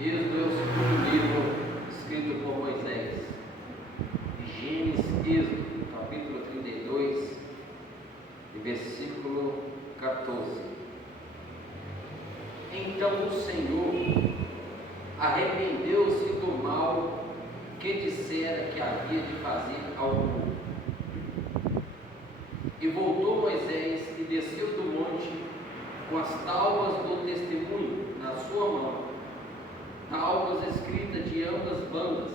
Êxodo é o segundo livro escrito por Moisés. Gênesis, Êxodo, capítulo 32, e versículo 14. Então o Senhor arrependeu-se do mal que dissera que havia de fazer ao povo. E voltou Moisés e desceu do monte com as tábuas do testemunho na sua mão, tábuas escritas de ambas bandas,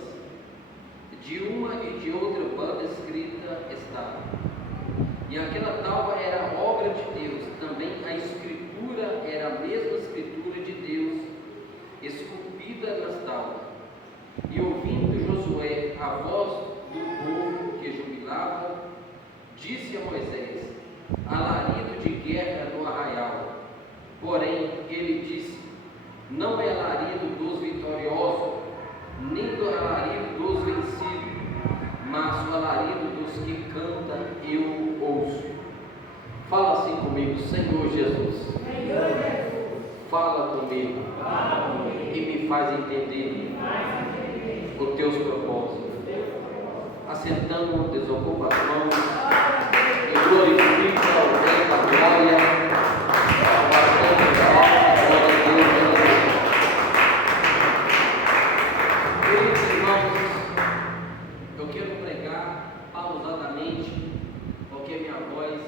de uma e de outra banda escrita estava. E aquela tábua era obra de Deus, também a escritura era a mesma escritura de Deus, esculpida nas tábuas. E ouvindo Josué a voz do povo que jubilava, disse a Moisés: alarido de guerra no arraial. Porém, ele disse: não é alarido dos vitoriosos, nem do alarido dos vencidos, mas o alarido dos que cantam eu ouço. Fala assim comigo: Senhor Jesus, fala comigo e me faz entender os teus propósitos. Assentando, desocupa as mãos e glorifica o Rei da glória. Queridos irmãos, eu quero pregar pausadamente, porque minha voz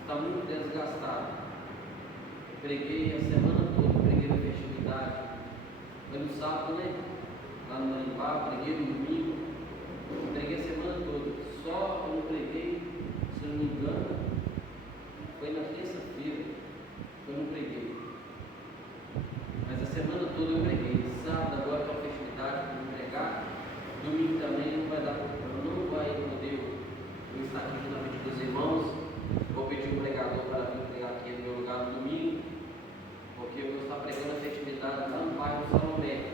está muito desgastada. Preguei a semana toda, preguei na festividade, foi no sábado, né? Lá no Marimbá, preguei no domingo, preguei a semana toda. Só eu não preguei, se eu não me engano, foi na terça-feira que eu não preguei. Mas a semana toda eu preguei. Sábado agora que é uma festividade, eu vou pregar. Domingo também não vai dar, não vai poder eu estar aqui na frente dos irmãos. Vou pedir um pregador para vir pregar aqui no meu lugar no domingo, porque eu vou estar pregando a festividade lá no bairro Salomé,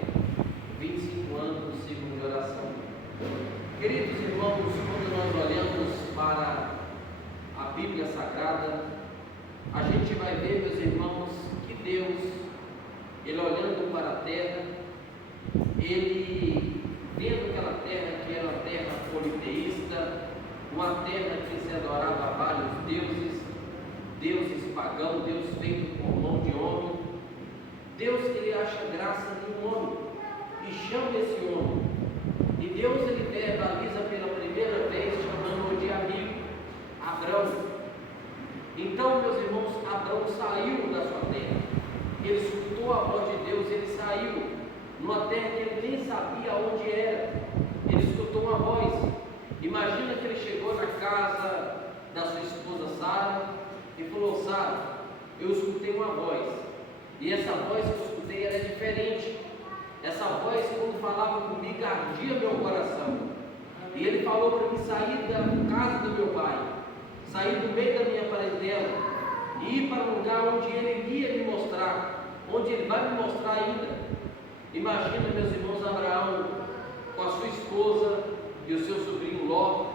25 anos do ciclo de oração. Queridos irmãos, quando nós olhamos para a Bíblia Sagrada, a gente vai ver, meus irmãos, que Deus, Ele olhando para a terra, Ele vendo aquela terra que era uma terra politeísta, uma terra que se adorava a vários deuses, deuses pagãos, Deus feito por mão de homem. Deus, Ele acha graça em um homem e chama esse homem. E Deus, Ele verbaliza pela primeira vez, chamando-o de amigo, Abrão. Então, meus irmãos, Abrão saiu da sua terra. Ele escutou a voz de Deus, ele saiu numa terra que ele nem sabia onde era. Ele escutou uma voz. Imagina que ele chegou na casa da sua esposa Sara e falou: Sara, eu escutei uma voz, e essa voz que eu escutei era diferente. Essa voz, quando falava comigo, ardia meu coração. E ele falou para mim sair da casa do meu pai, sair do meio da minha parentela e ir para um lugar onde ele iria me mostrar, onde ele vai me mostrar ainda. Imagina, meus irmãos, Abraão com a sua esposa e o seu sobrinho Ló,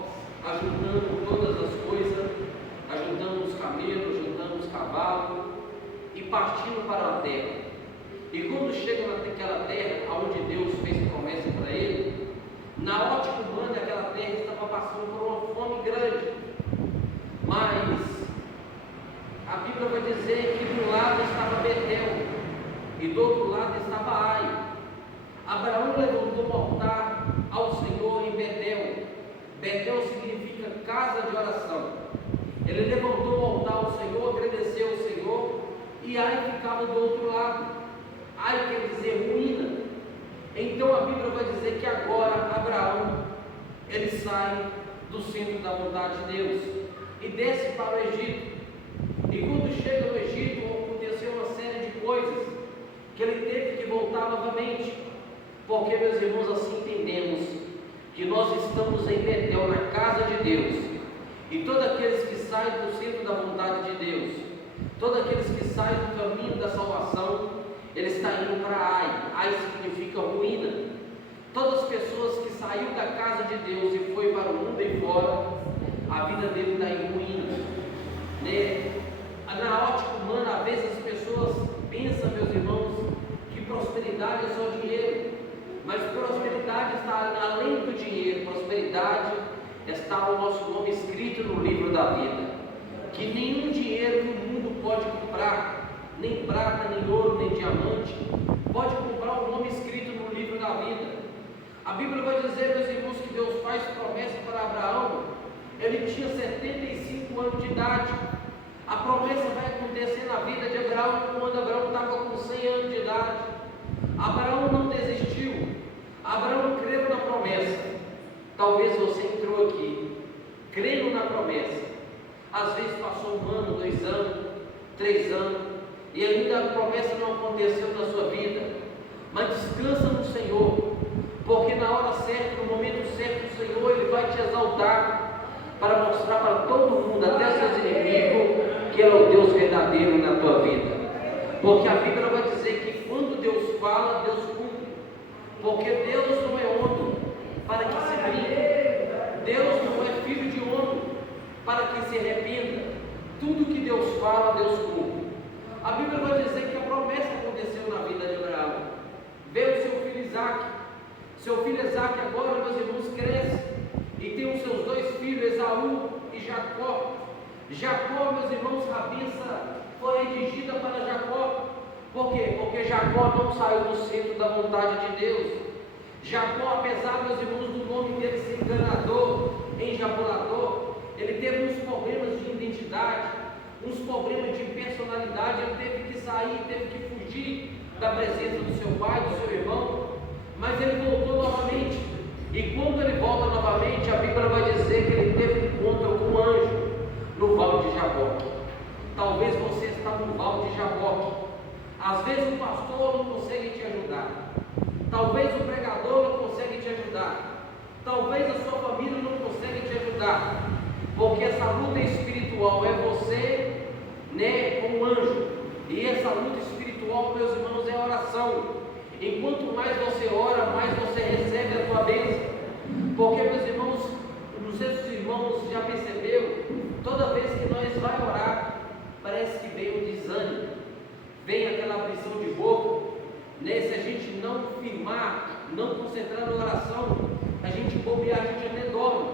ajuntando todas as coisas, ajuntando os camelos, ajuntando os cavalos e partindo para a terra. E quando chega naquela terra onde Deus fez promessa para ele, na ótica humana aquela terra estava passando por uma fome grande. Mas a Bíblia vai dizer que de um lado estava Betel e do outro lado estava Ai. Abraão levantou um altar ao Senhor em Betel. Betel significa casa de oração. Ele levantou o altar ao Senhor, agradeceu ao Senhor, e Ai ficava do outro lado. Ai quer dizer ruína. Então a Bíblia vai dizer que agora Abraão, ele sai do centro da vontade de Deus e desce para o Egito. E quando chega no Egito, aconteceu uma série de coisas que ele teve que voltar novamente. Porque, meus irmãos, assim entendemos que nós estamos em Betel, na casa de Deus. E todos aqueles que saem do centro da vontade de Deus, todos aqueles que saem do caminho da salvação, ele está indo para Ai. Ai significa ruína. Todas as pessoas que saíram da casa de Deus e foi para o mundo e fora, a vida dele está em ruína, né? Na ótica humana, às vezes as pessoas pensam, meus irmãos, que prosperidade é só eternidade está o nosso nome escrito no livro da vida, que nenhum dinheiro no mundo pode comprar, nem prata, nem ouro, nem diamante, pode comprar o nome escrito no livro da vida. A Bíblia vai dizer, meus irmãos, que Deus faz promessa para Abraão. Ele tinha 75 anos de idade. A promessa vai acontecer na vida de Abraão quando Abraão estava com 100 anos de idade. Abraão não desistiu. Abraão creu na promessa. Talvez você entrou aqui crendo na promessa. Às vezes passou 1 ano, 2 anos, 3 anos, e ainda a promessa não aconteceu na sua vida. Mas descansa no Senhor, porque na hora certa, no momento certo, o Senhor Ele vai te exaltar para mostrar para todo mundo, até seus inimigos, que Ele é o Deus verdadeiro na tua vida. Porque a Bíblia vai dizer que quando Deus fala, Deus cumpre. Porque Deus não é homem para que se brinque. Deus não é filho de homem para que se arrependa. Tudo que Deus fala, Deus cumpre. A Bíblia vai dizer que a promessa aconteceu na vida de Abraão. Veio seu filho Isaque. Seu filho Isaque agora, meus irmãos, cresce e tem os seus 2 filhos, Esaú e Jacó. Jacó, meus irmãos, a bênção foi redigida para Jacó. Por quê? Porque Jacó não saiu do centro da vontade de Deus. Jacó, apesar, meus irmãos, do nome dele ser enganador, enjabulador, ele teve uns problemas de identidade, uns problemas de personalidade. Ele teve que sair, teve que fugir da presença do seu pai, do seu irmão. Mas ele voltou novamente. E quando ele volta novamente, a Bíblia vai dizer que ele teve um encontro com um anjo no Vale de Jaboque. Talvez você está no Vale de Jaboque. Às vezes o pastor não consegue te ajudar. Talvez o pregador não consegue te ajudar. Talvez a sua família não consegue te ajudar. Porque essa luta espiritual é você, né, com o anjo. E essa luta espiritual, meus irmãos, é oração. Enquanto mais você ora, mais você recebe a tua bênção. Porque, meus irmãos, não sei se os irmãos já percebeu, toda vez que nós vamos orar, parece que vem um desânimo, vem aquela abrição de boca, né? Se a gente não firmar, não concentrar na oração, a gente bobear, a gente até dorme.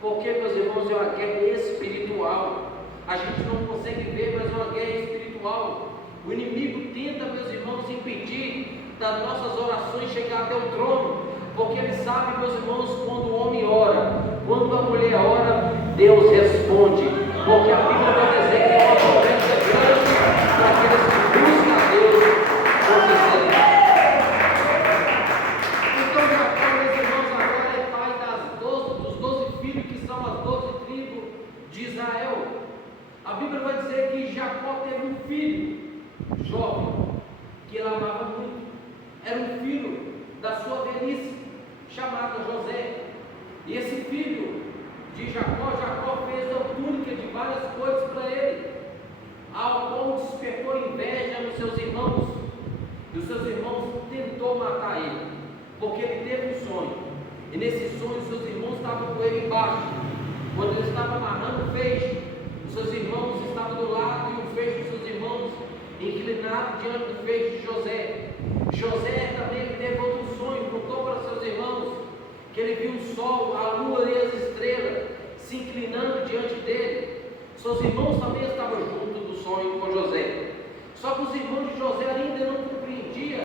Porque, meus irmãos, é uma guerra espiritual. A gente não consegue ver, mas é uma guerra espiritual. O inimigo tenta, meus irmãos, impedir das nossas orações chegar até o trono, porque ele sabe, meus irmãos, quando o homem ora, quando a mulher ora, Deus responde, porque a Bíblia vai dizer que é uma promessa grande para aqueles que buscam a Deus com sinceridade. Então Jacó, meus irmãos, agora é pai dos 12 filhos, que são as 12 tribos de Israel. A Bíblia vai dizer que Jacó teve um filho jovem, que ele amava muito. Era um filho da sua velhice, chamado José. E esse filho de Jacó, Jacó fez uma túnica de várias coisas para ele, ao qual despertou inveja nos seus irmãos. E os seus irmãos tentou matar ele, porque ele teve um sonho. E nesse sonho, seus irmãos estavam com ele embaixo. Quando ele estava amarrando o feixe, os seus irmãos estavam do lado e o feixe dos seus irmãos inclinado diante do feixe de José. José também teve outro sonho, contou para seus irmãos que ele viu o sol, a lua e as estrelas se inclinando diante dele. Seus irmãos também estavam juntos do sonho com José. Só que os irmãos de José ainda não compreendiam